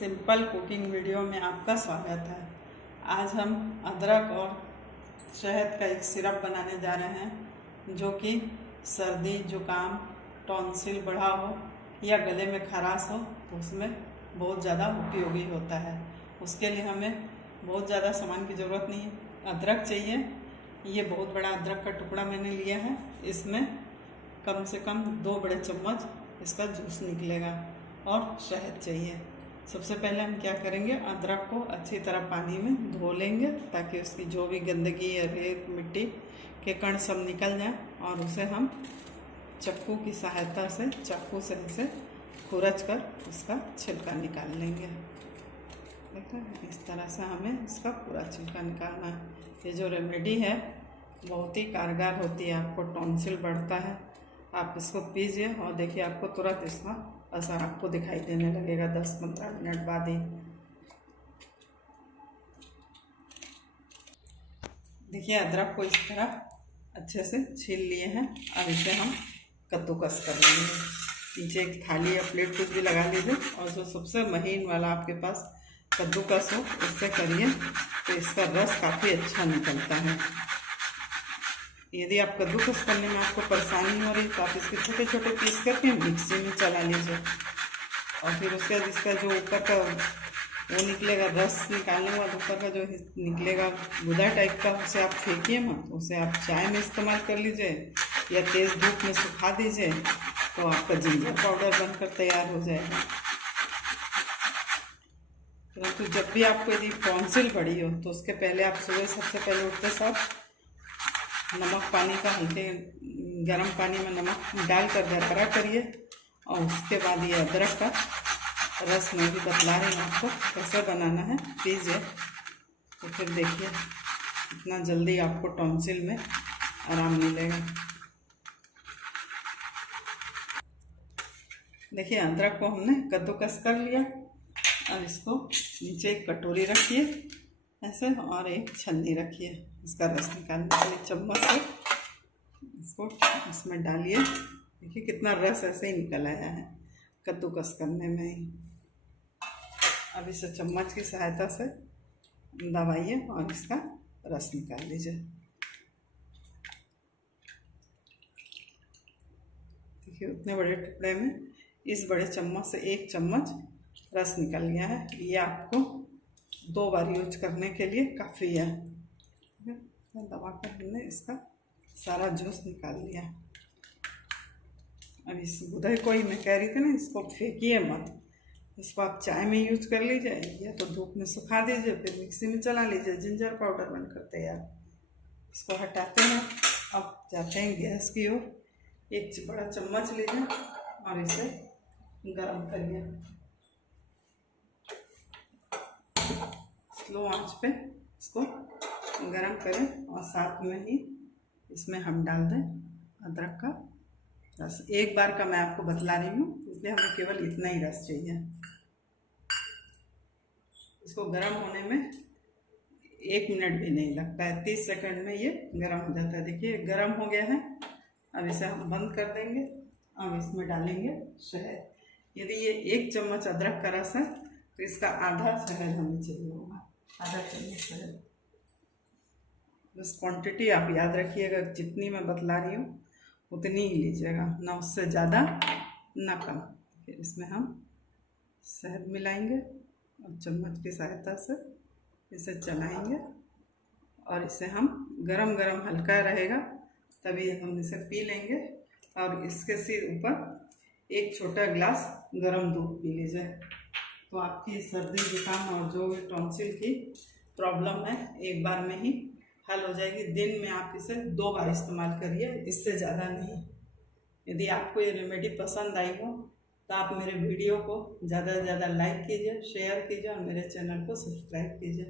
Simple cooking video में आपका स्वागत है। आज हम अदरक और शहद का एक सिरप बनाने जा रहे हैं जो कि सर्दी जुकाम टॉन्सिल बढ़ा हो या गले में खराश हो तो उसमें बहुत ज़्यादा उपयोगी होता है। उसके लिए हमें बहुत ज़्यादा सामान की ज़रूरत नहीं है। अदरक चाहिए, ये बहुत बड़ा अदरक का टुकड़ा मैंने लिया है। इसमें कम से कम 2 बड़े चम्मच इसका जूस निकलेगा। और शहद चाहिए। सबसे पहले हम क्या करेंगे, अदरक को अच्छी तरह पानी में धो लेंगे ताकि उसकी जो भी गंदगी या रेत मिट्टी के कण सब निकल जाए और उसे हम चाकू की सहायता से चाकू से इसे खुरच कर उसका छिलका निकाल लेंगे। देखा, इस तरह से हमें इसका पूरा छिलका निकालना है। ये जो रेमेडी है बहुत ही कारगर होती है। आपको टॉन्सिल बढ़ता है, आप इसको पीजिए और देखिए आपको तुरंत इसका असर आपको दिखाई देने लगेगा 10-15 मिनट बाद ही। देखिए अदरक को इस तरह अच्छे से छील लिए हैं। अब इसे हम कद्दूकस कर लेंगे। नीचे एक थाली या प्लेट कुछ भी लगा लीजिए और जो सबसे महीन वाला आपके पास कद्दूकस हो उससे करिए तो इसका रस काफ़ी अच्छा निकलता है। यदि आप कद्दूकस करने में आपको परेशानी हो रही तो आप इसके छोटे छोटे पीस करके मिक्सी में चला लीजिए और फिर उसके बाद इसका जो ऊपर का वो निकलेगा, रस निकालने के बाद ऊपर का जो निकलेगा गुदा टाइप का, उसे आप फेंकिए मत। उसे आप चाय में इस्तेमाल कर लीजिए या तेज़ धूप में सुखा दीजिए तो आपका जिंजर पाउडर बनकर तैयार हो जाएगा। परंतु जब भी आपको यदि टॉन्सिल बढ़ी हो तो उसके पहले आप सुबह सबसे पहले उठते साथ नमक पानी का हल्के गर्म पानी में नमक डालकर गरगरा करिए और उसके बाद ये अदरक का रस मैं भी बतला रही हूँ आपको कैसे बनाना है, पीजिए। तो फिर देखिए इतना जल्दी आपको टॉन्सिल में आराम मिलेगा। देखिए अदरक को हमने कद्दूकस कर लिया। अब इसको नीचे एक कटोरी रखिए ऐसे और एक छन्नी रखिए। इसका रस निकालने के लिए चम्मच से इसको इसमें डालिए। देखिए कितना रस ऐसे ही निकल आया है कद्दूकस करने में ही। अब इसे चम्मच की सहायता से दबाइए और इसका रस निकाल लीजिए। देखिए उतने बड़े टुकड़े में इस बड़े चम्मच से 1 चम्मच रस निकल गया है। ये आपको 2 बार यूज करने के लिए काफ़ी है। दबा कर हमने इसका सारा जूस निकाल लिया। अब इस गुदे को ही मैं कह रही थी ना, इसको फेंकिए मत। इसको आप चाय में यूज कर लीजिए या तो धूप में सुखा दीजिए, फिर मिक्सी में चला लीजिए, जिंजर पाउडर बनकर तैयार। इसको हटाते हैं, अब जाते हैं गैस की ओर। एक बड़ा चम्मच लीजिए और इसे गरम करिए स्लो आंच पे। इसको गरम करें और साथ में ही इसमें हम डाल दें अदरक का रस। एक बार का मैं आपको बतला रही हूँ इसलिए हमें केवल इतना ही रस चाहिए। इसको गरम होने में 1 मिनट भी नहीं लगता है, 30 सेकंड में ये गरम हो जाता है। देखिए गरम हो गया है। अब इसे हम बंद कर देंगे। अब इसमें डालेंगे शहद। यदि ये 1 चम्मच अदरक का रस है तो इसका आधा शहद हमें चाहिए होगा, आधा चम्मच शहद। बस क्वांटिटी आप याद रखिएगा, जितनी मैं बतला रही हूँ उतनी ही लीजिएगा, ना उससे ज़्यादा ना कम। फिर इसमें हम शहद मिलाएंगे और चम्मच की सहायता से इसे चलाएंगे और इसे हम गरम गरम हल्का रहेगा तभी हम इसे पी लेंगे। और इसके सिर ऊपर 1 छोटा गिलास गरम दूध पी लीजिए तो आपकी सर्दी जुकाम और जो भी टॉन्सिल की प्रॉब्लम है एक बार में ही हल हो जाएगी। दिन में आप इसे 2 बार इस्तेमाल करिए, इससे ज़्यादा नहीं। यदि आपको ये रेमेडी पसंद आई हो तो आप मेरे वीडियो को ज़्यादा से ज़्यादा लाइक कीजिए, शेयर कीजिए और मेरे चैनल को सब्सक्राइब कीजिए।